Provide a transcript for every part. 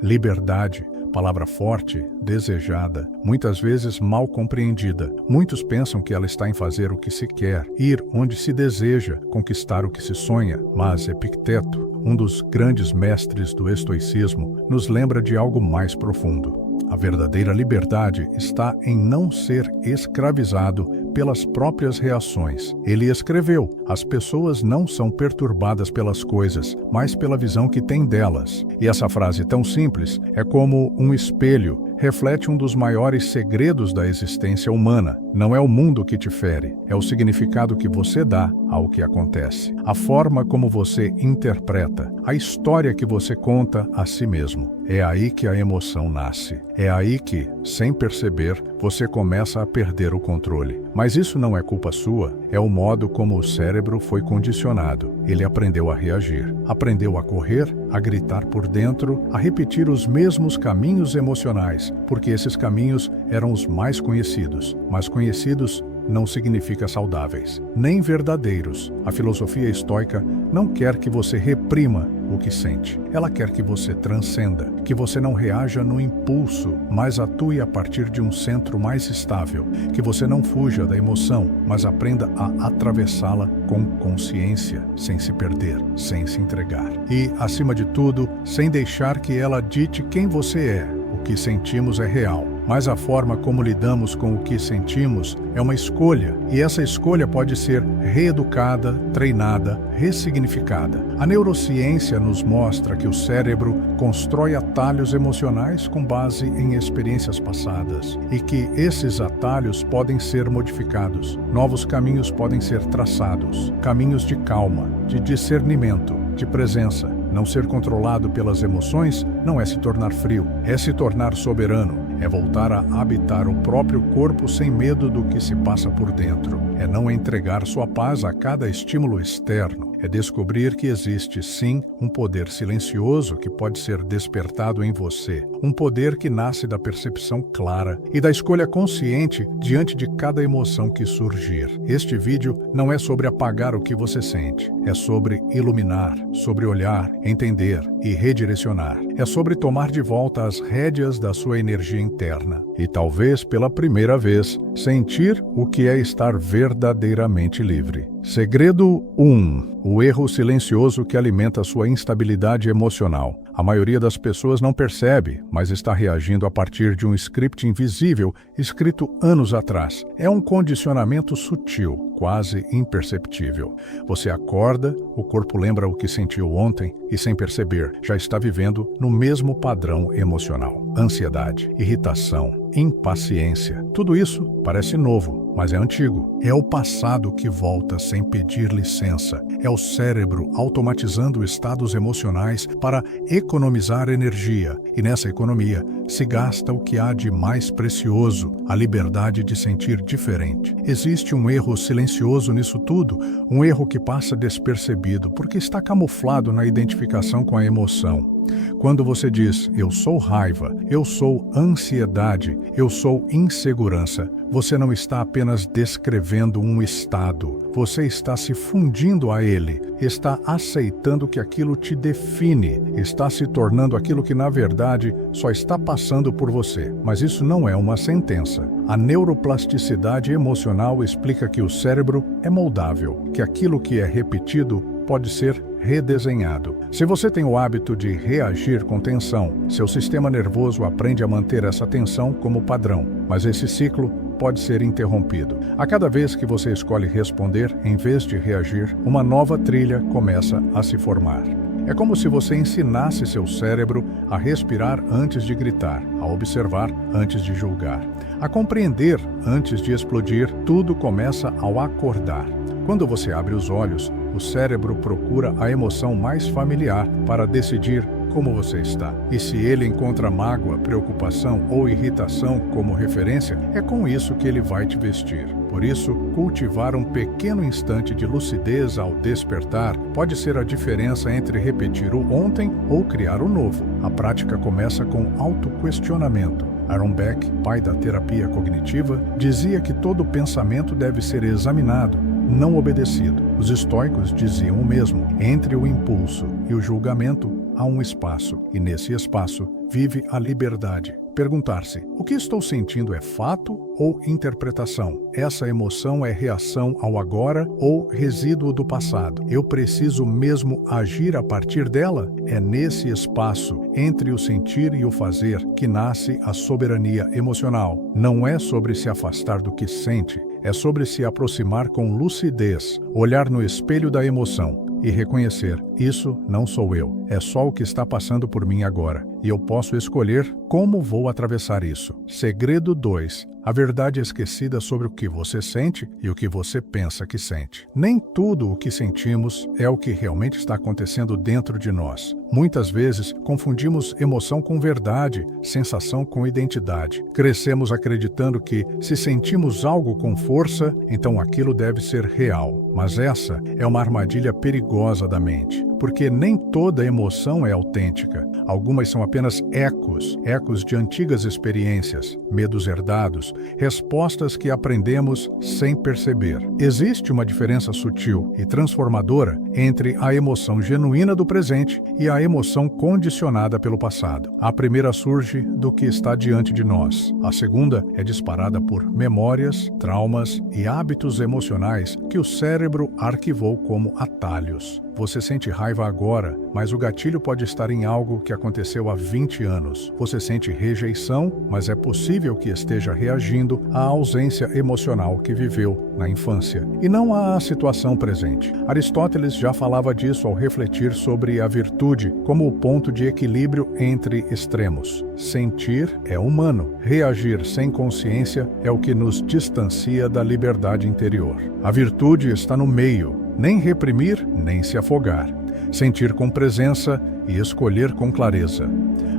Liberdade, palavra forte, desejada, muitas vezes mal compreendida. Muitos pensam que ela está em fazer o que se quer, ir onde se deseja, conquistar o que se sonha. Mas Epicteto, um dos grandes mestres do estoicismo, nos lembra de algo mais profundo. A verdadeira liberdade está em não ser escravizado pelas próprias reações. Ele escreveu: as pessoas não são perturbadas pelas coisas, mas pela visão que têm delas. E essa frase tão simples é como um espelho, reflete um dos maiores segredos da existência humana. Não é o mundo que te fere, é o significado que você dá ao que acontece. A forma como você interpreta, a história que você conta a si mesmo. É aí que a emoção nasce. É aí que, sem perceber, você começa a perder o controle. Mas isso não é culpa sua, é o modo como o cérebro foi condicionado. Ele aprendeu a reagir, aprendeu a correr, a gritar por dentro, a repetir os mesmos caminhos emocionais, porque esses caminhos eram os mais conhecidos. Mas conhecidos não significa saudáveis, nem verdadeiros. A filosofia estoica não quer que você reprima o que sente. Ela quer que você transcenda, que você não reaja no impulso, mas atue a partir de um centro mais estável, que você não fuja da emoção, mas aprenda a atravessá-la com consciência, sem se perder, sem se entregar. E, acima de tudo, sem deixar que ela dite quem você é. O que sentimos é real, mas a forma como lidamos com o que sentimos é uma escolha, e essa escolha pode ser reeducada, treinada, ressignificada. A neurociência nos mostra que o cérebro constrói atalhos emocionais com base em experiências passadas, e que esses atalhos podem ser modificados. Novos caminhos podem ser traçados, caminhos de calma, de discernimento, de presença. Não ser controlado pelas emoções não é se tornar frio, é se tornar soberano, é voltar a habitar o próprio corpo sem medo do que se passa por dentro, é não entregar sua paz a cada estímulo externo, é descobrir que existe sim um poder silencioso que pode ser despertado em você, um poder que nasce da percepção clara e da escolha consciente diante de cada emoção que surgir. Este vídeo não é sobre apagar o que você sente, é sobre iluminar, sobre olhar, entender e redirecionar. É sobre tomar de volta as rédeas da sua energia interna e, talvez pela primeira vez, sentir o que é estar verdadeiramente livre. Segredo 1. O erro silencioso que alimenta sua instabilidade emocional. A maioria das pessoas não percebe, mas está reagindo a partir de um script invisível escrito anos atrás. É um condicionamento sutil, quase imperceptível. Você acorda, o corpo lembra o que sentiu ontem e, sem perceber, já está vivendo no mesmo padrão emocional. Ansiedade, irritação, impaciência. Tudo isso parece novo, mas é antigo. É o passado que volta sem pedir licença. É o cérebro automatizando estados emocionais para economizar energia. E nessa economia se gasta o que há de mais precioso, a liberdade de sentir diferente. Existe um erro silencioso nisso tudo, um erro que passa despercebido, porque está camuflado na identificação com a emoção. Quando você diz, eu sou raiva, eu sou ansiedade, eu sou insegurança, você não está apenas descrevendo um estado, você está se fundindo a ele, está aceitando que aquilo te define, está se tornando aquilo que na verdade só está passando por você. Mas isso não é uma sentença. A neuroplasticidade emocional explica que o cérebro é moldável, que aquilo que é repetido pode ser redesenhado. Se você tem o hábito de reagir com tensão, seu sistema nervoso aprende a manter essa tensão como padrão, mas esse ciclo pode ser interrompido. A cada vez que você escolhe responder, em vez de reagir, uma nova trilha começa a se formar. É como se você ensinasse seu cérebro a respirar antes de gritar, a observar antes de julgar, a compreender antes de explodir. Tudo começa ao acordar. Quando você abre os olhos, o cérebro procura a emoção mais familiar para decidir como você está. E se ele encontra mágoa, preocupação ou irritação como referência, é com isso que ele vai te vestir. Por isso, cultivar um pequeno instante de lucidez ao despertar pode ser a diferença entre repetir o ontem ou criar o novo. A prática começa com autoquestionamento. Aaron Beck, pai da terapia cognitiva, dizia que todo pensamento deve ser examinado, não obedecido. Os estoicos diziam o mesmo. Entre o impulso e o julgamento, há um espaço, e nesse espaço vive a liberdade. Perguntar-se: o que estou sentindo é fato ou interpretação? Essa emoção é reação ao agora ou resíduo do passado? Eu preciso mesmo agir a partir dela? É nesse espaço, entre o sentir e o fazer, que nasce a soberania emocional. Não é sobre se afastar do que sente, é sobre se aproximar com lucidez, olhar no espelho da emoção e reconhecer: isso não sou eu, é só o que está passando por mim agora, e eu posso escolher como vou atravessar isso. Segredo 2. A verdade esquecida sobre o que você sente e o que você pensa que sente. Nem tudo o que sentimos é o que realmente está acontecendo dentro de nós. Muitas vezes, confundimos emoção com verdade, sensação com identidade. Crescemos acreditando que, se sentimos algo com força, então aquilo deve ser real. Mas essa é uma armadilha perigosa da mente, porque nem toda emoção é autêntica. Algumas são apenas ecos de antigas experiências, medos herdados, respostas que aprendemos sem perceber. Existe uma diferença sutil e transformadora entre a emoção genuína do presente e a emoção condicionada pelo passado. A primeira surge do que está diante de nós. A segunda é disparada por memórias, traumas e hábitos emocionais que o cérebro arquivou como atalhos. Você sente raiva agora, mas o gatilho pode estar em algo que aconteceu há 20 anos. Você sente rejeição, mas é possível que esteja reagindo à ausência emocional que viveu na infância, e não à situação presente. Aristóteles já falava disso ao refletir sobre a virtude como o ponto de equilíbrio entre extremos. Sentir é humano, reagir sem consciência é o que nos distancia da liberdade interior. A virtude está no meio. Nem reprimir, nem se afogar. Sentir com presença e escolher com clareza.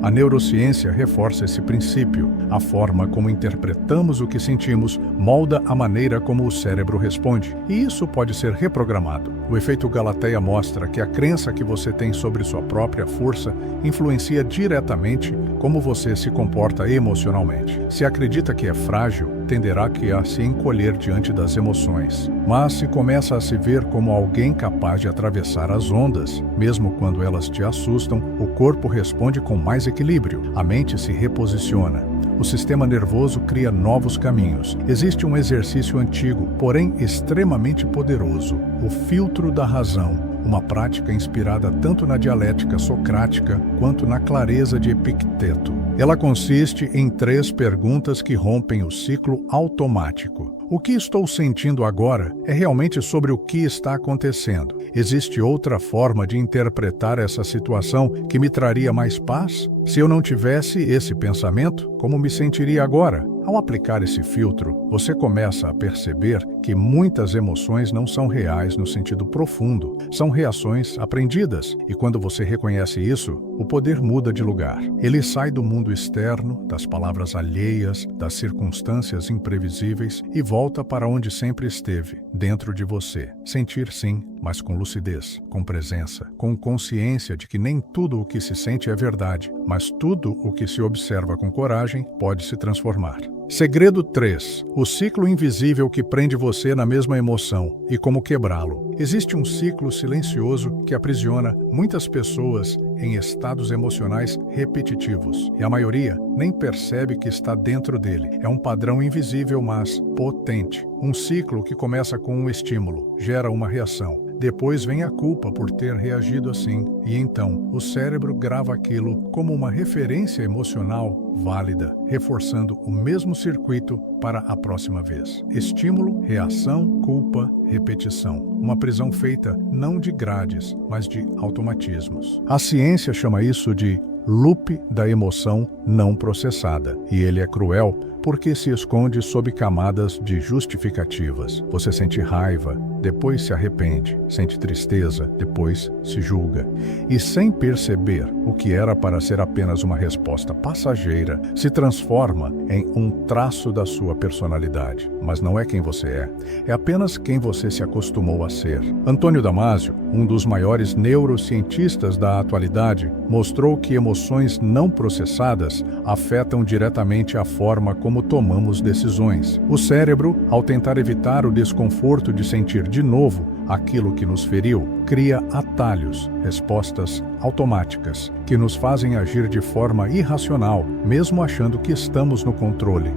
A neurociência reforça esse princípio. A forma como interpretamos o que sentimos molda a maneira como o cérebro responde, e isso pode ser reprogramado. O efeito Galateia mostra que a crença que você tem sobre sua própria força influencia diretamente como você se comporta emocionalmente. Se acredita que é frágil, tenderá a se encolher diante das emoções. Mas se começa a se ver como alguém capaz de atravessar as ondas, mesmo quando elas te assustam, o corpo responde com mais equilíbrio. A mente se reposiciona. O sistema nervoso cria novos caminhos. Existe um exercício antigo, porém extremamente poderoso: o filtro da razão. Uma prática inspirada tanto na dialética socrática quanto na clareza de Epicteto. Ela consiste em 3 perguntas que rompem o ciclo automático. O que estou sentindo agora é realmente sobre o que está acontecendo? Existe outra forma de interpretar essa situação que me traria mais paz? Se eu não tivesse esse pensamento, como me sentiria agora? Ao aplicar esse filtro, você começa a perceber que muitas emoções não são reais no sentido profundo, são reações aprendidas, e quando você reconhece isso, o poder muda de lugar. Ele sai do mundo externo, das palavras alheias, das circunstâncias imprevisíveis e volta para onde sempre esteve, dentro de você. Sentir sim, mas com lucidez, com presença, com consciência de que nem tudo o que se sente é verdade, mas tudo o que se observa com coragem pode se transformar. Segredo 3. O ciclo invisível que prende você na mesma emoção e como quebrá-lo. Existe um ciclo silencioso que aprisiona muitas pessoas em estados emocionais repetitivos, e a maioria nem percebe que está dentro dele. É um padrão invisível, mas potente. Um ciclo que começa com um estímulo, gera uma reação. Depois vem a culpa por ter reagido assim, e então o cérebro grava aquilo como uma referência emocional válida, reforçando o mesmo circuito para a próxima vez. Estímulo, reação, culpa, repetição. Uma prisão feita não de grades, mas de automatismos. A ciência chama isso de loop da emoção não processada, e ele é cruel porque se esconde sob camadas de justificativas. Você sente raiva, depois se arrepende, sente tristeza, depois se julga. E sem perceber, o que era para ser apenas uma resposta passageira se transforma em um traço da sua personalidade. Mas não é quem você é apenas quem você se acostumou a ser. Antônio Damasio, um dos maiores neurocientistas da atualidade, mostrou que emoções não processadas afetam diretamente a forma como tomamos decisões. O cérebro, ao tentar evitar o desconforto de sentir de novo, aquilo que nos feriu, cria atalhos, respostas automáticas, que nos fazem agir de forma irracional, mesmo achando que estamos no controle.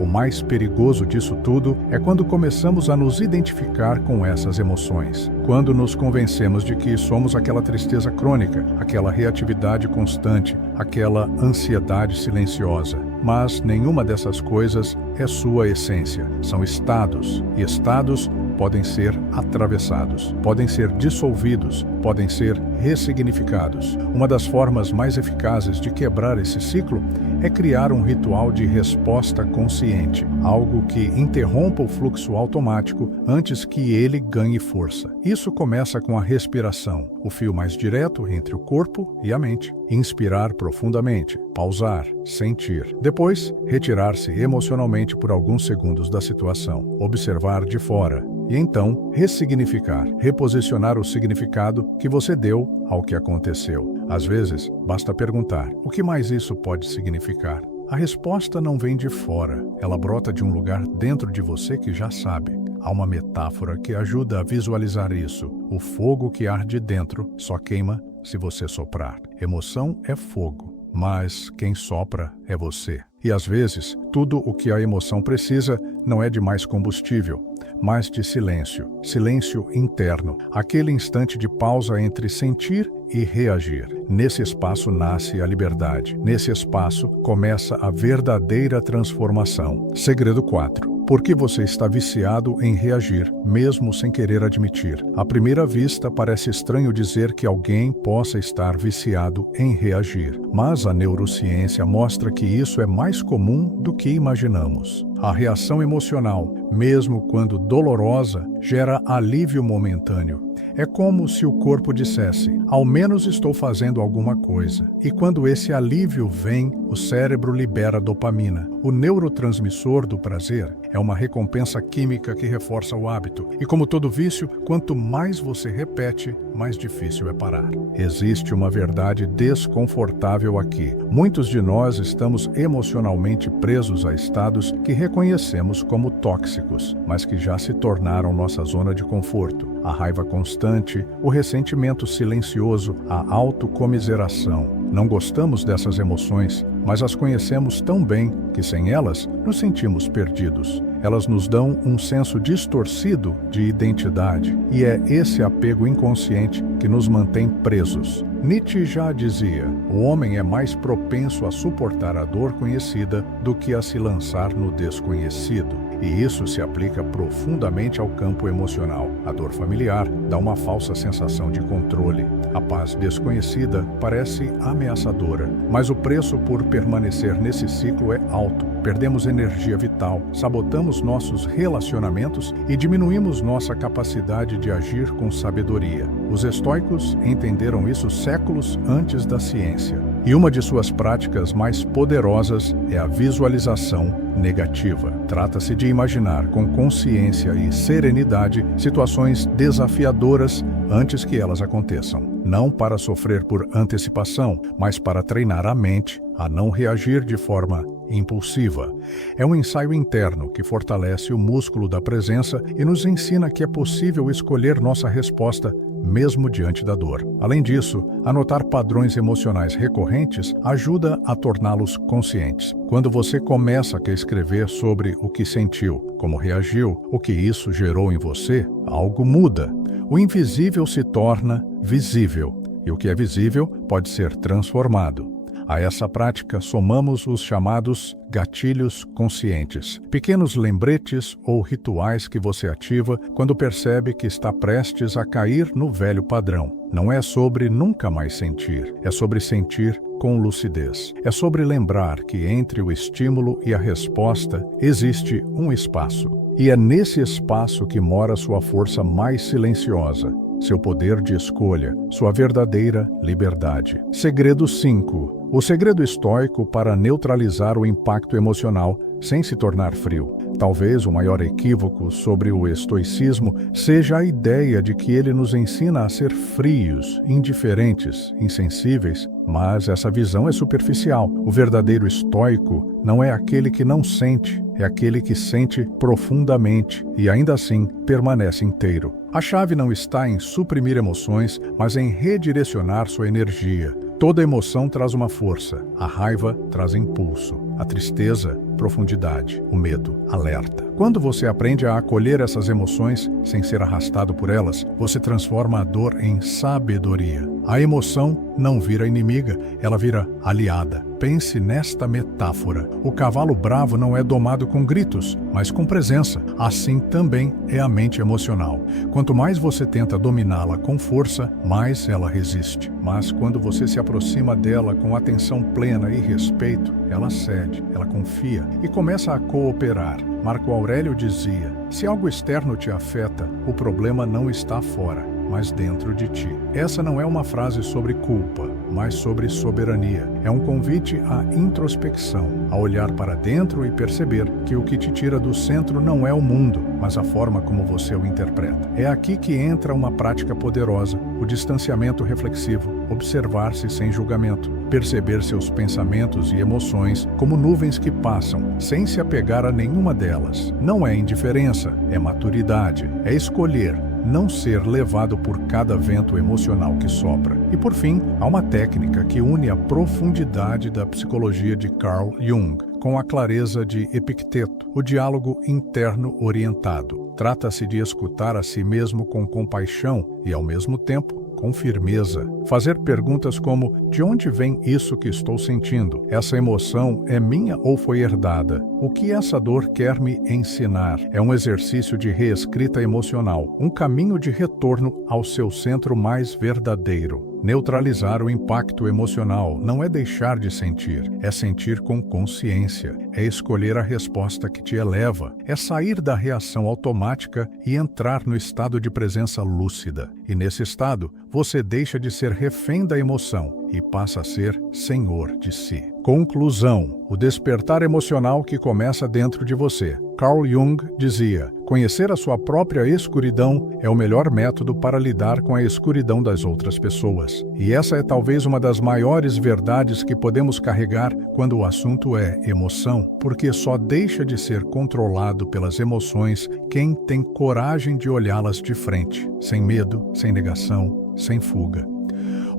O mais perigoso disso tudo é quando começamos a nos identificar com essas emoções. Quando nos convencemos de que somos aquela tristeza crônica, aquela reatividade constante, aquela ansiedade silenciosa. Mas nenhuma dessas coisas é sua essência. São estados, e estados podem ser atravessados, podem ser dissolvidos, podem ser ressignificados. Uma das formas mais eficazes de quebrar esse ciclo é criar um ritual de resposta consciente, algo que interrompa o fluxo automático antes que ele ganhe força. Isso começa com a respiração, o fio mais direto entre o corpo e a mente. Inspirar profundamente, pausar, sentir. Depois, retirar-se emocionalmente por alguns segundos da situação, observar de fora. E então, ressignificar, reposicionar o significado que você deu ao que aconteceu. Às vezes, basta perguntar: o que mais isso pode significar? A resposta não vem de fora, ela brota de um lugar dentro de você que já sabe. Há uma metáfora que ajuda a visualizar isso. O fogo que arde dentro só queima se você soprar. Emoção é fogo, mas quem sopra é você. E às vezes, tudo o que a emoção precisa não é de mais combustível, mas de silêncio. Silêncio interno, aquele instante de pausa entre sentir e reagir. Nesse espaço nasce a liberdade. Nesse espaço começa a verdadeira transformação. Segredo 4. Por que você está viciado em reagir, mesmo sem querer admitir? À primeira vista, parece estranho dizer que alguém possa estar viciado em reagir, mas a neurociência mostra que isso é mais comum do que imaginamos. A reação emocional, mesmo quando dolorosa, gera alívio momentâneo. É como se o corpo dissesse: ao menos estou fazendo alguma coisa. E quando esse alívio vem, o cérebro libera dopamina. O neurotransmissor do prazer é uma recompensa química que reforça o hábito. E como todo vício, quanto mais você repete, mais difícil é parar. Existe uma verdade desconfortável aqui. Muitos de nós estamos emocionalmente presos a estados que reconhecemos como tóxicos, mas que já se tornaram nossa zona de conforto. A raiva constante, o ressentimento silencioso, a autocomiseração. Não gostamos dessas emoções, mas as conhecemos tão bem que sem elas nos sentimos perdidos. Elas nos dão um senso distorcido de identidade, e é esse apego inconsciente que nos mantém presos. Nietzsche já dizia: o homem é mais propenso a suportar a dor conhecida do que a se lançar no desconhecido. E isso se aplica profundamente ao campo emocional. A dor familiar dá uma falsa sensação de controle. A paz desconhecida parece ameaçadora, mas o preço por permanecer nesse ciclo é alto. Perdemos energia vital, sabotamos nossos relacionamentos e diminuímos nossa capacidade de agir com sabedoria. Os estoicos entenderam isso séculos antes da ciência. E uma de suas práticas mais poderosas é a visualização negativa. Trata-se de imaginar com consciência e serenidade situações desafiadoras antes que elas aconteçam. Não para sofrer por antecipação, mas para treinar a mente a não reagir de forma impulsiva. É um ensaio interno que fortalece o músculo da presença e nos ensina que é possível escolher nossa resposta mesmo diante da dor. Além disso, anotar padrões emocionais recorrentes ajuda a torná-los conscientes. Quando você começa a escrever sobre o que sentiu, como reagiu, o que isso gerou em você, algo muda. O invisível se torna visível, e o que é visível pode ser transformado. A essa prática somamos os chamados gatilhos conscientes, pequenos lembretes ou rituais que você ativa quando percebe que está prestes a cair no velho padrão. Não é sobre nunca mais sentir, é sobre sentir com lucidez. É sobre lembrar que entre o estímulo e a resposta existe um espaço. E é nesse espaço que mora sua força mais silenciosa, seu poder de escolha, sua verdadeira liberdade. Segredo 5. O segredo estoico para neutralizar o impacto emocional sem se tornar frio. Talvez o maior equívoco sobre o estoicismo seja a ideia de que ele nos ensina a ser frios, indiferentes, insensíveis, mas essa visão é superficial. O verdadeiro estoico não é aquele que não sente, é aquele que sente profundamente e ainda assim permanece inteiro. A chave não está em suprimir emoções, mas em redirecionar sua energia. Toda emoção traz uma força, a raiva traz impulso, a tristeza, profundidade, o medo, alerta. Quando você aprende a acolher essas emoções sem ser arrastado por elas, você transforma a dor em sabedoria. A emoção não vira inimiga, ela vira aliada. Pense nesta metáfora. O cavalo bravo não é domado com gritos, mas com presença. Assim também é a mente emocional. Quanto mais você tenta dominá-la com força, mais ela resiste. Mas quando você se aproxima dela com atenção plena e respeito, ela cede, ela confia e começa a cooperar. Marco Aurélio dizia: se algo externo te afeta, o problema não está fora, mas dentro de ti. Essa não é uma frase sobre culpa, mas sobre soberania. É um convite à introspecção, a olhar para dentro e perceber que o que te tira do centro não é o mundo, mas a forma como você o interpreta. É aqui que entra uma prática poderosa, o distanciamento reflexivo, observar-se sem julgamento, perceber seus pensamentos e emoções como nuvens que passam, sem se apegar a nenhuma delas. Não é indiferença, é maturidade, é escolher não ser levado por cada vento emocional que sopra. E por fim, há uma técnica que une a profundidade da psicologia de Carl Jung com a clareza de Epicteto, o diálogo interno orientado. Trata-se de escutar a si mesmo com compaixão e, ao mesmo tempo, com firmeza. Fazer perguntas como: de onde vem isso que estou sentindo? Essa emoção é minha ou foi herdada? O que essa dor quer me ensinar? É um exercício de reescrita emocional, um caminho de retorno ao seu centro mais verdadeiro. Neutralizar o impacto emocional não é deixar de sentir, é sentir com consciência, é escolher a resposta que te eleva, é sair da reação automática e entrar no estado de presença lúcida. E nesse estado, você deixa de ser refém da emoção e passa a ser senhor de si. Conclusão: o despertar emocional que começa dentro de você. Carl Jung dizia: conhecer a sua própria escuridão é o melhor método para lidar com a escuridão das outras pessoas. E essa é talvez uma das maiores verdades que podemos carregar quando o assunto é emoção, porque só deixa de ser controlado pelas emoções quem tem coragem de olhá-las de frente, sem medo, sem negação, sem fuga.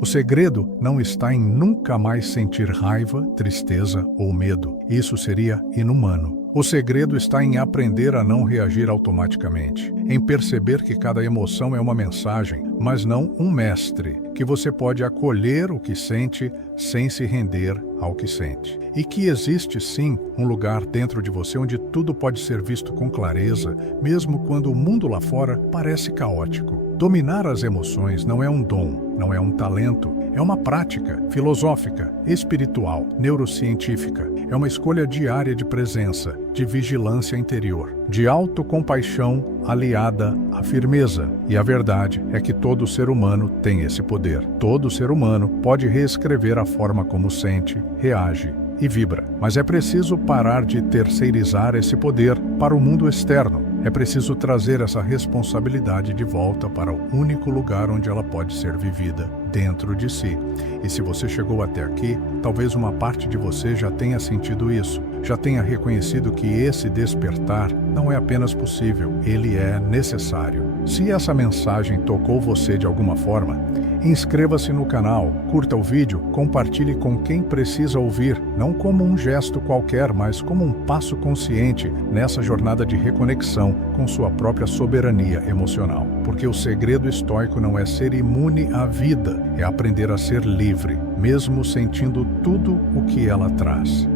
O segredo não está em nunca mais sentir raiva, tristeza ou medo. Isso seria inumano. O segredo está em aprender a não reagir automaticamente, em perceber que cada emoção é uma mensagem, mas não um mestre, que você pode acolher o que sente sem se render ao que sente. E que existe sim um lugar dentro de você onde tudo pode ser visto com clareza, mesmo quando o mundo lá fora parece caótico. Dominar as emoções não é um dom, não é um talento, é uma prática filosófica, espiritual, neurocientífica. É uma escolha diária de presença, de vigilância interior, de autocompaixão aliada à firmeza. E a verdade é que todo ser humano tem esse poder. Todo ser humano pode reescrever a forma como sente, reage e vibra. Mas é preciso parar de terceirizar esse poder para o mundo externo. É preciso trazer essa responsabilidade de volta para o único lugar onde ela pode ser vivida, dentro de si. E se você chegou até aqui, talvez uma parte de você já tenha sentido isso, já tenha reconhecido que esse despertar não é apenas possível, ele é necessário. Se essa mensagem tocou você de alguma forma, inscreva-se no canal, curta o vídeo, compartilhe com quem precisa ouvir, não como um gesto qualquer, mas como um passo consciente nessa jornada de reconexão com sua própria soberania emocional. Porque o segredo estoico não é ser imune à vida, é aprender a ser livre, mesmo sentindo tudo o que ela traz.